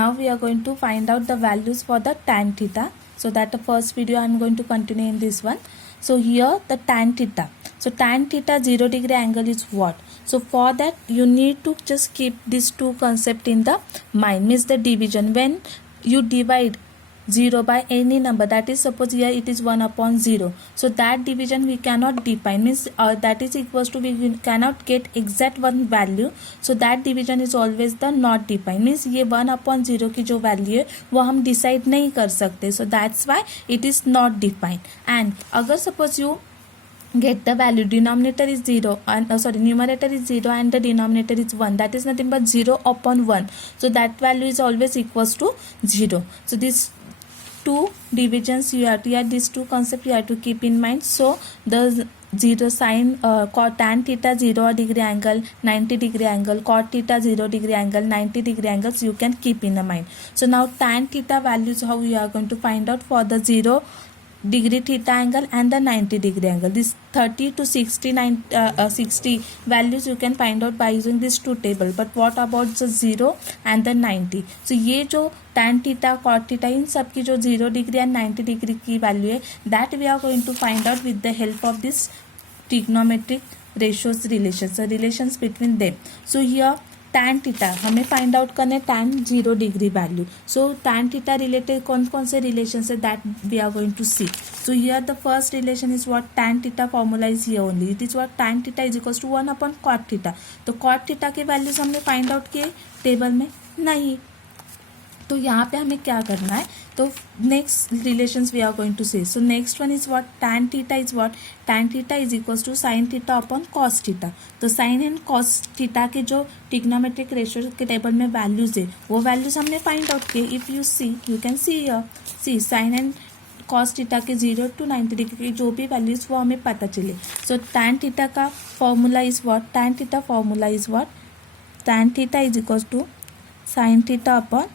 Now we are going to find out the values for the tan theta. So that the first video I am going to continue in this one. So here the tan theta. So tan theta 0 degree angle is what? So for that you need to just keep these two concepts in the mind. Means the division. When you divide 0 by any number, that is suppose here it is 1 upon 0, so that division we cannot define. Means that is equals to we cannot get exact one value, so that division is always the not defined. Means ये 1 upon 0 की जो value है वो हम decide नहीं कर सकते, so that's why it is not defined. And अगर suppose you get the value, denominator is 0 and numerator is 0 and the denominator is 1, that is nothing but 0 upon 1, so that value is always equals to 0. So this two divisions you have to, these two concepts you have to keep in mind. So the 0 sine tan theta 0 degree angle, 90 degree angle, cot theta 0 degree angle, 90 degree angles you can keep in the mind. So now tan theta values, how you are going to find out for the 0 degree theta angle and the 90 degree angle. This 30 to 60 values you can find out by using this two table. But what about the 0 and the 90? So ये जो tan theta cot theta इन सब की जो 0 degree and 90 degree की value है, that we are going to find out with the help of this trigonometric ratios relations, the relations between them. So here tan theta हमें find out करने tan 0 degree value. So tan theta related कौन कौन से relation है that we are going to see. So here the first relation is what tan theta formula is here only. It is what tan theta is equals to 1 upon cot theta. तो cot theta के values हमने find out किए table में नहीं, तो यहाँ पे हमें क्या करना है. तो next relations we are going to say. So next one is what tan theta is what tan theta is equals to sin theta upon cos theta. तो sin एंड cos theta के जो ट्रिग्नोमेट्रिक रेशियो के table में values है वो values हमने find out किए. If you see you can see here, see sin and cos theta के 0 to 90 डिग्री की जो भी वैल्यूज वो हमें पता चले. सो tan theta का formula is what, tan theta formula is what tan theta is equals to sin theta upon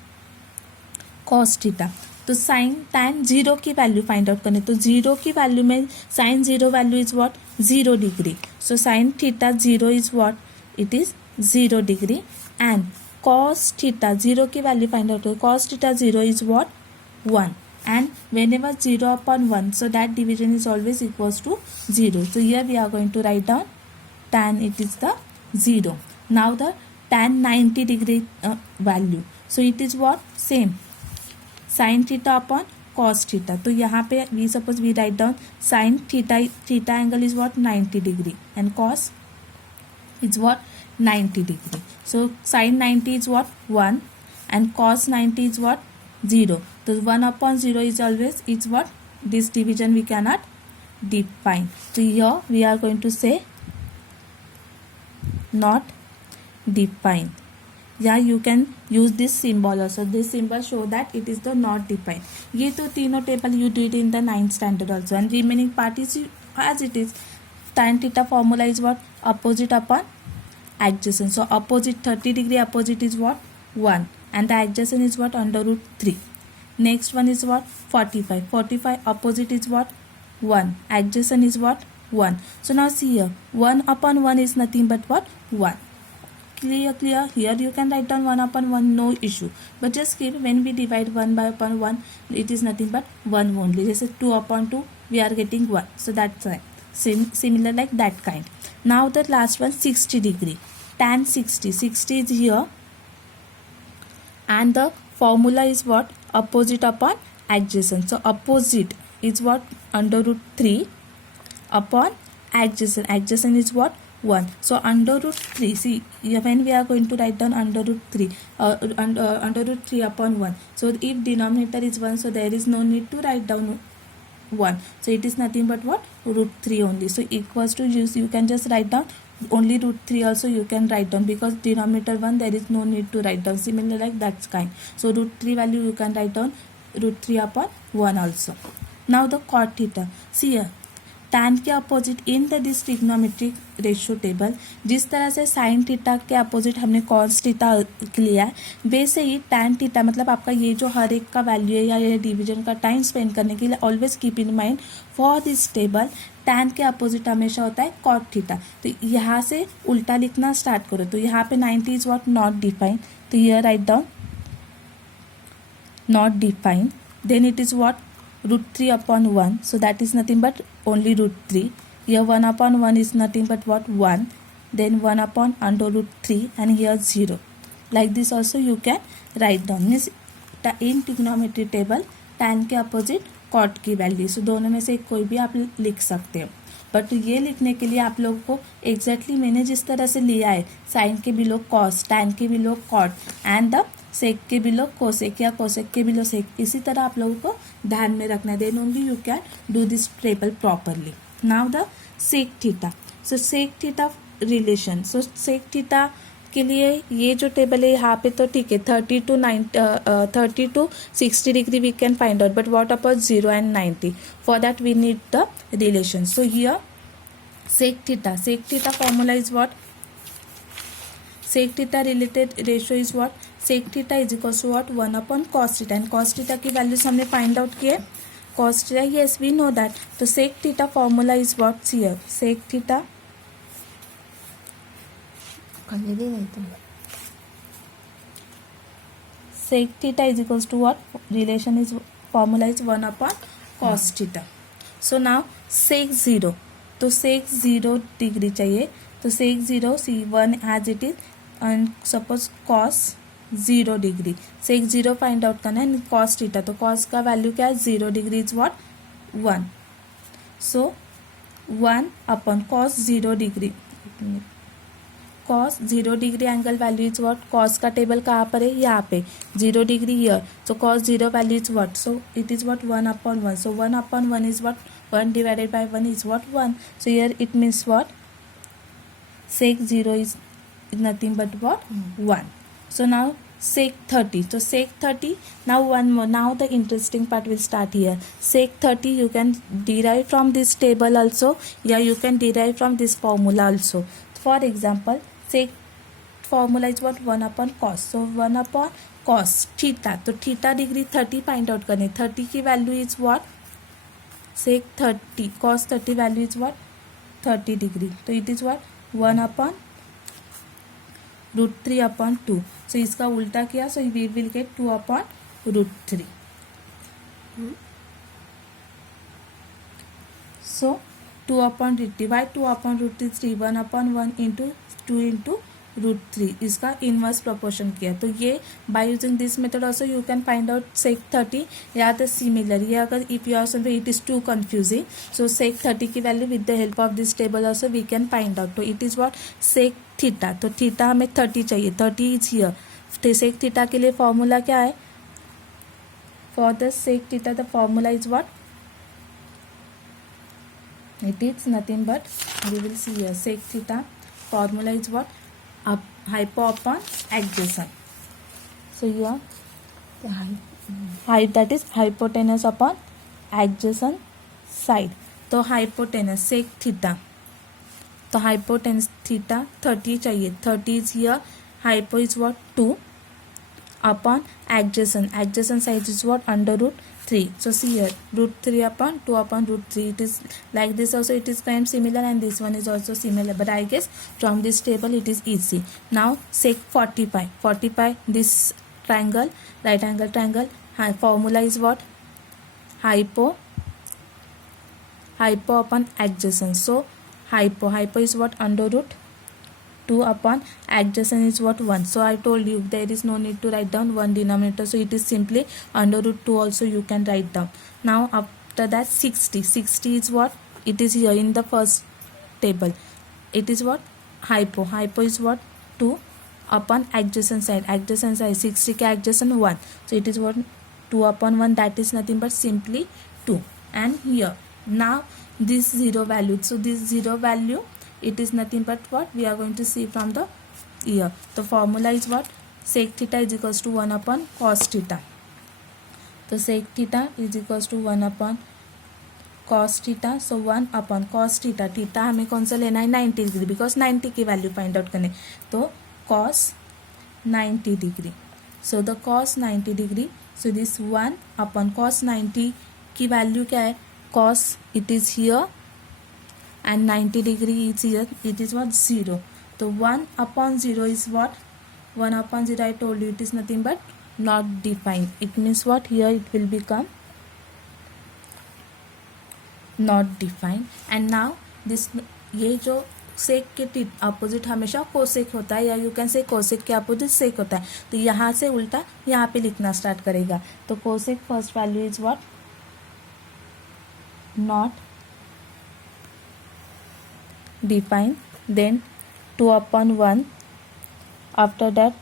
cos theta. तो साइन tan 0 की वैल्यू फाइंड आउट करने, तो 0 की वैल्यू में sine 0 value is what 0 degree. So sine theta 0 is what it is 0 degree. And cos theta 0 की value find out करें, cos theta 0 is what 1. and whenever 0 upon 1, so that division is always equals to 0. So here we are going to write down tan, it is the 0. Now the tan 90 degree value, so it is what same sin theta upon cos theta. तो यहाँ पे we suppose we write down sin theta angle is what 90 degree and cos is what 90 degree. So sin 90 is what 1 and cos 90 is what 0. So 1 upon 0 is always is what this division we cannot define. So here we are going to say not define. Yeah, you can use this symbol also. This symbol show that it is the not defined. ये तो तीनों table you did in the 9th standard also, and remaining part is as it is. Tan theta formula is what opposite upon adjacent. So opposite 30 degree opposite is what 1 and the adjacent is what under root 3. Next one is what 45. 45 opposite is what 1. Adjacent is what 1. So now see here 1 upon 1 is nothing but what 1. Clear. Here you can write down 1 upon 1, no issue. But just keep when we divide 1 by upon 1, it is nothing but 1 only. This is 2 upon 2, we are getting 1. So that's why similar like that kind. Now the last one 60 degree. Tan 60. 60 is here. And the formula is what opposite upon adjacent. So opposite is what under root 3 upon adjacent. Adjacent is what 1. So under root 3, see when we are going to write down under root 3 under root 3 upon 1. So if denominator is 1, so there is no need to write down 1. So it is nothing but what root 3 only. So equals to you can just write down only root 3 also you can write down, because denominator 1 there is no need to write down. Similar like that kind. So root 3 value you can write down root 3 upon 1 also. Now the cot theta. See here tan के opposite in the this trigonometric ratio table, जिस तरह से sine theta के opposite हमने cos theta लिया है, वैसे ही tan theta मतलब आपका ये जो हर एक का वैल्यू है या ये डिवीजन का टाइम स्पेंड करने के लिए always keep in mind for this table tan के अपोजिट हमेशा होता है cot थीटा. तो यहाँ से उल्टा लिखना स्टार्ट करो. तो यहाँ पे 90 इज व्हाट नॉट डिफाइंड. तो here write down not defined, then it is what, root 3 upon 1, so that is nothing but only root 3. Here 1 upon 1 is nothing but what, 1, then 1 upon under root 3, and here 0. Like this also you can write down. Means in trigonometry table tan के opposite cot की value, सो दोनों में से कोई भी आप लिख सकते हो. बट ये लिखने के लिए आप लोगों को एग्जैक्टली मैंने जिस तरह से लिया है, साइन के बिलो कॉस, टैन के below cot, and the sec के बिलो कोसेक या कोसेक के बिलो सेक, इसी तरह आप लोगों को ध्यान में रखना है. Then only you can do this table properly. Now the sec theta. So sec theta relation, so sec theta के लिए ये जो टेबल है यहाँ पे तो ठीक है, 30 to 60 degree we can find out, but what about 0 and 90? For that we need the relation. So here sec theta formula is what? Sec theta related ratio is what? Sec theta is equals to what? 1 upon cos theta, and cos theta की values हमने find out किए. cos theta, yes we know that. तो sec theta formula is what here? Sec theta sec theta is equals to what? Relation is, formula is 1 upon cos theta. So now sec 0, तो sec 0 degree चाहिए, तो sec 0 C1 as it is, and suppose cos 0 degree, sec 0 find out करना है. cos theta, तो cos का value क्या है? 0 degree is what? 1. So 1 upon cos 0 degree, cos 0 degree angle value is what? cos का table कहाँ पर है? यहाँ पे 0 degree here, so cos 0 value is what? So it is what? 1 upon 1. So 1 upon 1 is what? 1 divided by 1 is what? 1. So here it means what? Sec 0 is nothing but what? 1. So now sec 30. So sec 30, now one more. Now the interesting part will start here. Sec 30 you can derive from this table also. Yeah, you can derive from this formula also. For example, sec formula is what? 1 upon cos. So 1 upon cos theta. तो theta degree 30 find out करने. 30 की value is what? sec 30, cos 30 value is what? 30 degree. तो it is what? 1 upon root 3 upon 2. So इसका उल्टा किया, so we will get 2 upon root 3. So 2 upon root 3. Why 2 upon root 3? 1 upon 1 into 2 into root 3, इसका inverse proportion किया. तो ये by using this method also you can find out sec 30 या the similar. ये अगर if you are something it is too confusing, so sec 30 की value with the help of this table also we can find out. तो it is what? Sec theta. तो theta हमें 30 चाहिए, 30 is here. तो सेक theta के लिए formula क्या है? For the sec theta the formula is what? It is nothing but, we will see here, sec theta formula is what? Hypo upon adjacent. So here that is hypotenuse upon adjacent side. तो hypotenuse sec theta, तो hypotenuse theta 30 चाहिए. 30 is here. Hypo is what? 2 upon adjacent side is what? under root 3. So see here, root 3 upon 2 upon root 3. It is like this also, it is kind of similar, and this one is also similar, but I guess from this table it is easy. Now sec 45, this triangle, right angle triangle, formula is what? Hypo upon adjacent. So hypo is what? under root 2 upon adjacent is what? 1. So I told you there is no need to write down one denominator, so it is simply under root 2 also you can write down. Now after that 60 is what? It is here in the first table. It is what? Hypo is what? 2 upon adjacent side 60 के adjacent 1. So it is what? 2 upon 1, that is nothing but simply 2. And here now this 0 value, so this 0 value, it is nothing but what? We are going to see from the here. The formula is what? Sec theta is equals to 1 upon cos theta. So sec theta is equals to 1 upon cos theta. So 1 upon cos theta. Theta हमें कौन सा लेना है? 90 degree, because 90 की value find out करने. तो cos 90 degree. So the cos 90 degree, so this 1 upon cos 90 की value क्या है? cos it is here and 90 degree is here, it is what? 0. So 1 upon 0 is what? 1 upon 0, I told you it is nothing but not defined. It means what? Here it will become not defined. And now this, ये जो सेक के opposite हमेशा cosec होता है, या you can say cosec के opposite सेक होता है, तो यहाँ से उल्टा यहाँ पे लिखना स्टार्ट करेगा. तो cosec first value is what? Not define. Then 2/1. after that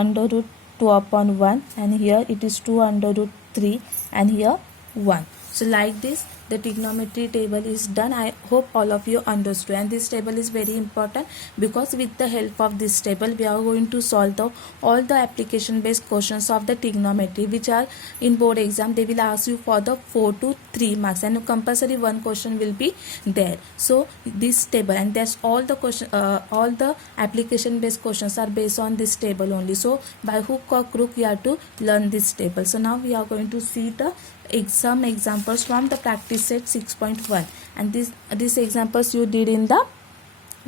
under root 2/1, and here it is 2 under root 3, and here 1. So like this the trigonometry table is done. I hope all of you understood, and this table is very important because with the help of this table we are going to solve all the application based questions of the trigonometry which are in board exam. They will ask you for the 4 to 3 marks, and compulsory one question will be there. So this table, and that's all the question, all the application based questions are based on this table only. So by hook or crook we have to learn this table. So now we are going to see the some examples from the practice set 6.1, and these examples you did in the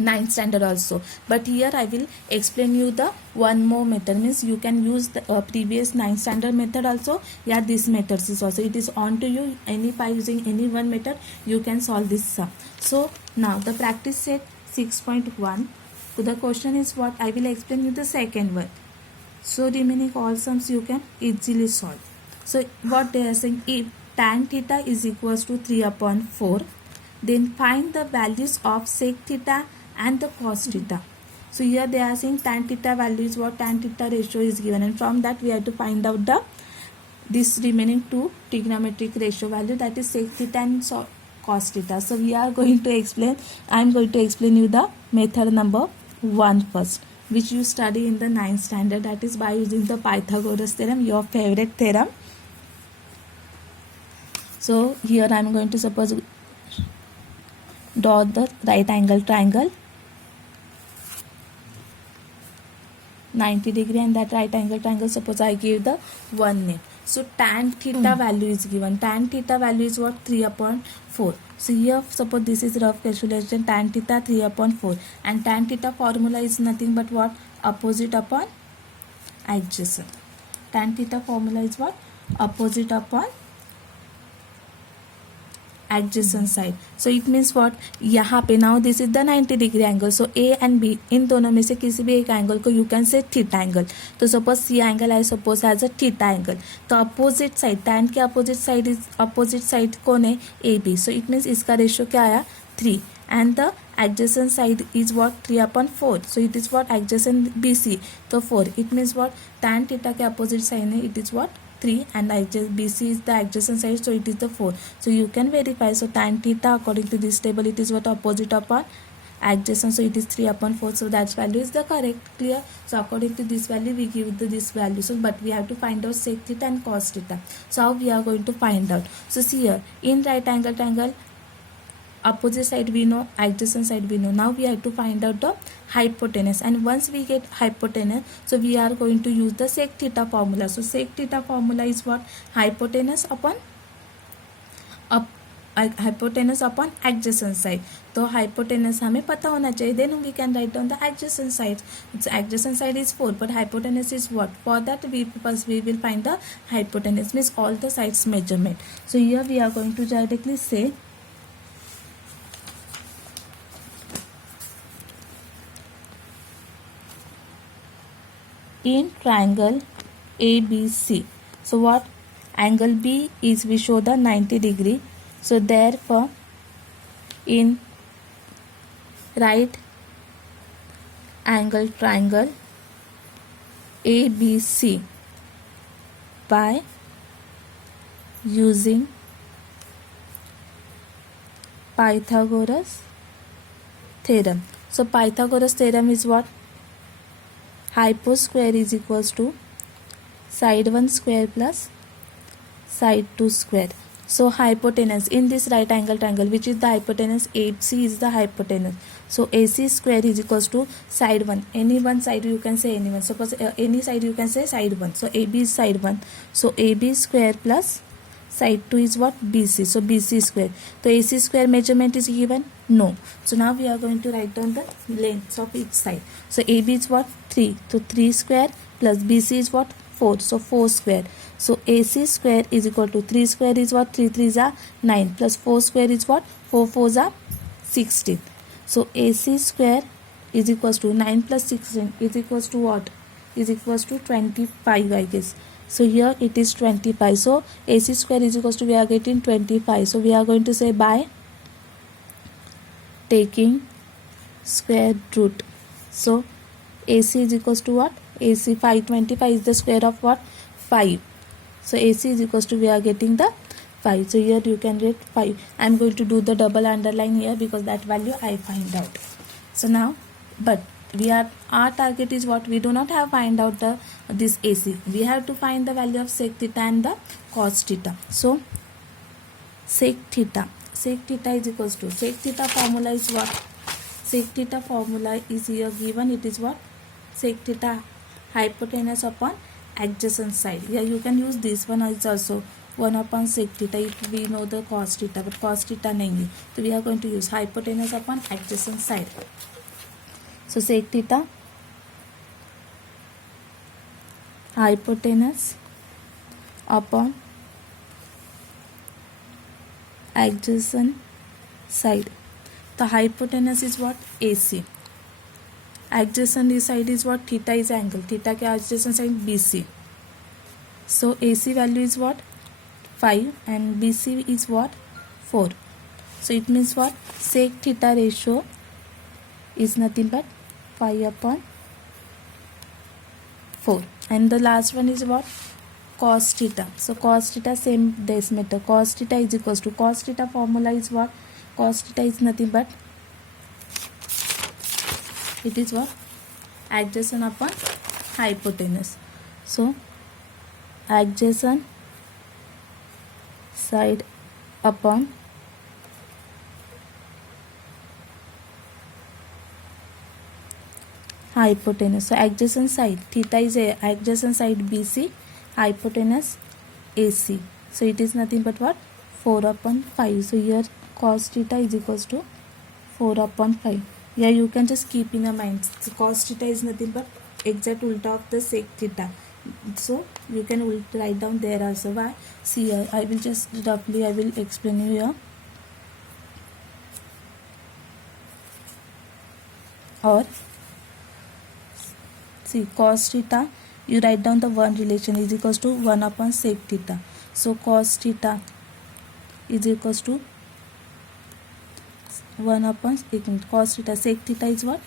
9th standard also, but here I will explain you the one more method. Means you can use the previous 9th standard method also. Yeah, this method is also, it is on to you. By using any one method you can solve this sum. So now the practice set 6.1, so the question is what? I will explain you the second one. So remaining all sums you can easily solve. So what they are saying, if tan theta is equals to 3/4, then find the values of sec theta and the cos theta. So here they are saying tan theta value is what? Tan theta ratio is given, and from that we have to find out the this remaining two trigonometric ratio value, that is sec theta and cos theta. So we are going to explain, I am going to explain you the method number 1 first, which you study in the 9th standard, that is by using the Pythagoras theorem, your favorite theorem. So here I am going to suppose draw the right angle triangle 90 degree, and that right angle triangle suppose I give the one name. So tan theta value is given. Tan theta value is what? 3/4. So here suppose this is rough calculation, tan theta 3/4, and tan theta formula is nothing but what? Opposite upon adjacent. Tan theta formula is what? Opposite upon adjacent side. So it means what? यहाँ पे now this is the 90 degree angle. So A and B इन दोनों में से किसी भी एक angle को you can say theta angle. तो suppose C angle I suppose has a theta angle. तो opposite side, tan के opposite side कौन है? AB. So it means इसका रेशियो क्या आया? 3. And the adjacent side is what? 3/4. So it is what? Adjacent BC. तो 4. It means what? Tan theta के opposite side है, it is what? 3, and BC is the adjacent side, so it is the 4. So you can verify. So tan theta according to this table it is what? Opposite upon adjacent, so it is 3/4. So that value is the correct. Clear? So according to this value we give this value. So but we have to find out sec theta and cos theta. So how we are going to find out? So see here, in right angle triangle opposite side we know, adjacent side we know. Now we have to find out the hypotenuse, and once we get hypotenuse, so we are going to use the sec theta formula. So sec theta formula is what? Hypotenuse upon hypotenuse upon adjacent side. तो hypotenuse हमें पता होना चाहिए. Then we can write down the adjacent side. Its adjacent side is 4, but hypotenuse is what? For that first we will find the hypotenuse, means all the sides measurement. So here we are going to directly say in triangle ABC. So what? Angle B is, we show the 90 degree. So therefore in right angle triangle ABC, by using Pythagoras theorem. So Pythagoras theorem is what? Hypo square is equals to side 1 square plus side 2 square. So hypotenuse in this right angle triangle, which is the hypotenuse, AC is the hypotenuse. So AC square is equals to side 1. Any one side you can say any one. Suppose any side you can say side 1. So AB is side 1. So AB square plus side 2 is what? BC. So BC square. So AC square measurement is given? No. So now we are going to write down the lengths of each side. So AB is what? 3. So 3 square plus BC is what? 4, so 4 square. So AC square is equal to 3 square is what? 3 3s are 9 plus 4 square is what? 4 4s are 16. So AC square is equals to 9 plus 16 is equals to what? Is equals to 25, I guess. So here it is 25. So AC square is equals to, we are getting 25. So we are going to say by taking square root. So AC is equals to what? AC 525 is the square of what? 5. So AC is equals to, we are getting the 5. So here you can get 5. I am going to do the double underline here because that value I find out. So now, but our target is what? We do not have find out this AC. We have to find the value of sec theta and the cos theta. So sec theta is equals to, sec theta formula is what? Sec theta formula is here given. It is what? Sec theta hypotenuse upon adjacent side. Yeah, you can use this one as also 1 upon sec theta if we know the cos theta, but cos theta nahi hai. So we are going to use hypotenuse upon adjacent side. So sec theta hypotenuse upon adjacent side. The hypotenuse is what? AC. Adjacent side is what? Theta is angle. Theta के adjacent side BC. So AC value is what? 5 and BC is what? 4. So it means what? Sec theta ratio is nothing but 5 upon 4. And the last one is what? Cos theta. So cos theta same decimeter. Cos theta is equals to, cos theta formula is what? Cos theta is nothing but, it is what? Adjacent upon hypotenuse. So adjacent side upon hypotenuse. So adjacent side, theta is a adjacent side BC, hypotenuse AC. So it is nothing but what? 4 upon 5. So here cos theta is equals to 4 upon 5. Yeah, you can just keep in your mind. So cos theta is nothing but exact ulta of the sec theta. So you can write down there also. Why? See here, I will just roughly I will explain you here. Or see, cos theta, you write down the one relation is equals to 1 upon sec theta. So cos theta is equals to 1 upon cos theta. Sec theta is what?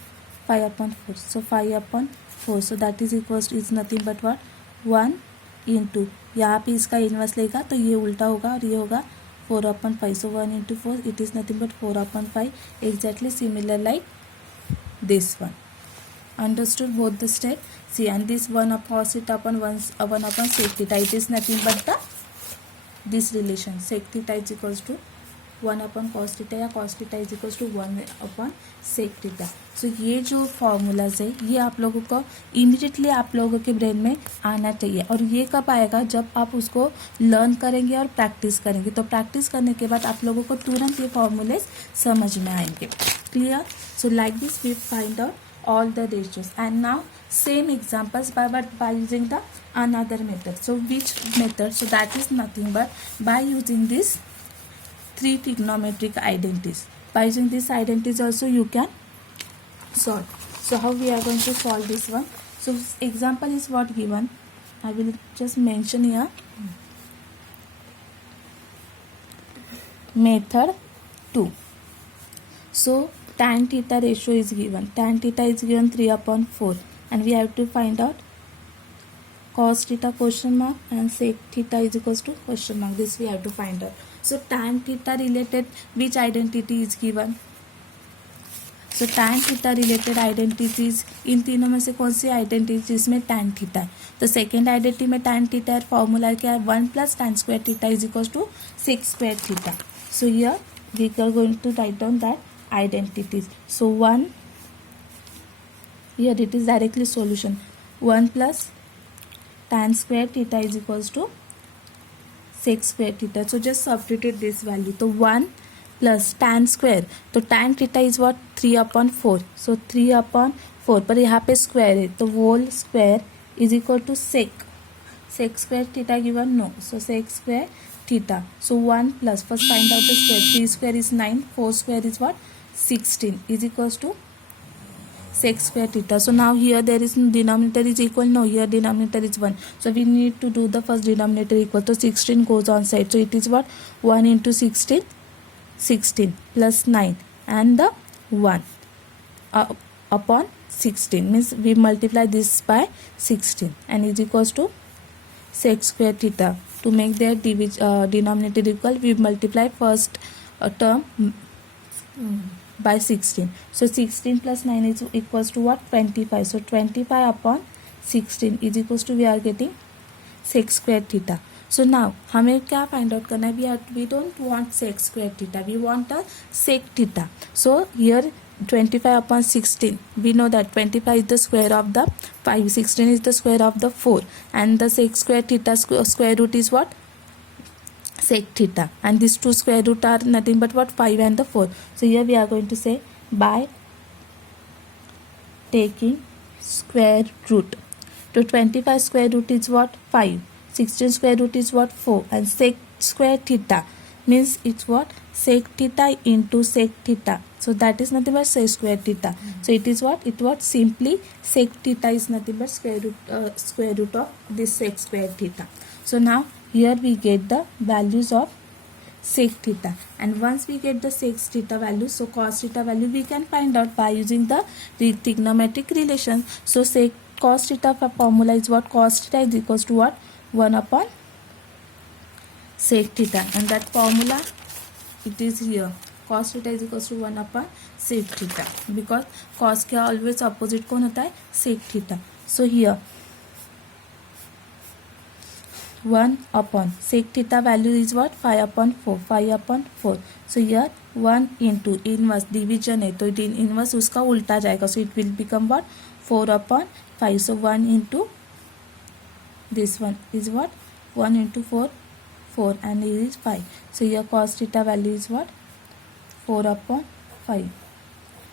5 upon 4. So 5 upon 4. So that is equals to, is nothing but what? 1 into, यहाँ पे इसका inverse लेगा तो ये उल्टा होगा और ये होगा 4 upon 5. So 1 into 4, it is nothing but 4 upon 5. Exactly similar like this one. Understood both the step? See, and this 1 upon cos theta upon 1 upon sec theta, it is nothing but this relation. Sec theta is equals to 1 upon cos theta या cos theta is equals to 1 upon sec theta. So ये जो formulas है ये आप लोगों को immediately आप लोगों के ब्रेन में आना चाहिए. और ये कब आएगा? जब आप उसको लर्न करेंगे और प्रैक्टिस करेंगे. तो प्रैक्टिस करने के बाद आप लोगों को तुरंत ये फॉर्मूलेज समझ में आएंगे. Clear? So like this we find out all the ratios. And now same examples but by using the another method. So which method? So that is nothing but by using this 3 trigonometric identities. By using these identities also you can solve. So how we are going to solve this one? So example is what given. I will just mention here. Method 2. So tan theta ratio is given. Tan theta is given 3 upon 4 and we have to find out cos theta question mark and sec theta is equals to question mark. This we have to find out. So tan theta related which identity is given? So tan theta related identities इन तीनों में से कौन सी identity जिसमें tan theta है? तो second identity में tan theta है. Formula क्या है? 1 plus tan square theta is equals to sec square theta. So here we are going to write down that identities. So 1, here it is directly solution. 1 plus tan square theta is equals to sec square theta. So just substitute this value. So 1 plus tan square. तो tan theta is what? 3 upon 4. So 3 upon 4 पर यहाँ पे square है तो whole square is equal to sec. sec square theta given? No. So sec square theta. So 1 plus, first find out the square. 3 square is 9, 4 square is what? 16 is equals to sec square theta. So now here there is denominator is equal. No, here denominator is 1. So we need to do the first denominator equal. So 16 goes on side. So it is what? 1 into 16, 16 plus 9 and the 1 upon 16 means we multiply this by 16 and is equals to sec square theta. To make their denominator equal, we multiply first term by 16. So 16 plus 9 is equals to what? 25. So 25 upon 16 is equals to, we are getting sec square theta. So now हमें क्या find out करना है? We don't want sec square theta, we want a sec theta. So here 25 upon 16, we know that 25 is the square of the 5, 16 is the square of the 4, and the sec square theta square root is what? Sec theta, and these two square root are nothing but what? 5 and the 4. So here we are going to say by taking square root. So 25 square root is what? 5. 16 square root is what? 4. And sec square theta means it's what? Sec theta into sec theta. So that is nothing but sec square theta. So it is what? It was simply sec theta is nothing but square root of this sec square theta. So now here we get the values of sec theta, and once we get the sec theta value, so cos theta value we can find out by using the trigonometric relation. So sec cos theta formula is what? Cos theta is equals to what? 1 upon sec theta, and that formula it is here. Cos theta is equals to 1 upon sec theta, because cos के always opposite कौन होता है? Sec theta. So here 1 upon sec theta value is what? 5 upon 4. 5 upon 4. So here 1 into inverse division है, तो inverse उसका उल्टा जाएगा. So it will become what? 4 upon 5. So 1 into this one is what? 1 into 4, 4, and it is 5. So here cos theta value is what? 4 upon 5.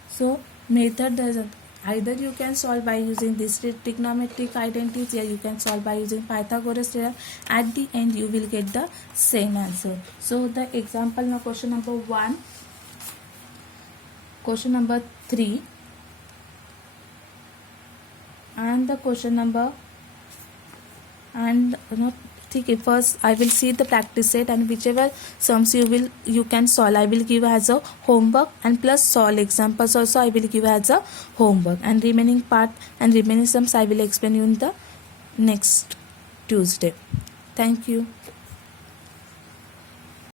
So method doesn't, either you can solve by using this trigonometric identities, or you can solve by using Pythagoras theorem. At the end you will get the same answer. So the example now, question number 1, question number 3, and the question number, and ठीक है, first I will see the practice set, and whichever sums you can solve, I will give as a homework, and plus solve examples also I will give as a homework, and remaining part and remaining sums I will explain you in the next Tuesday. Thank you.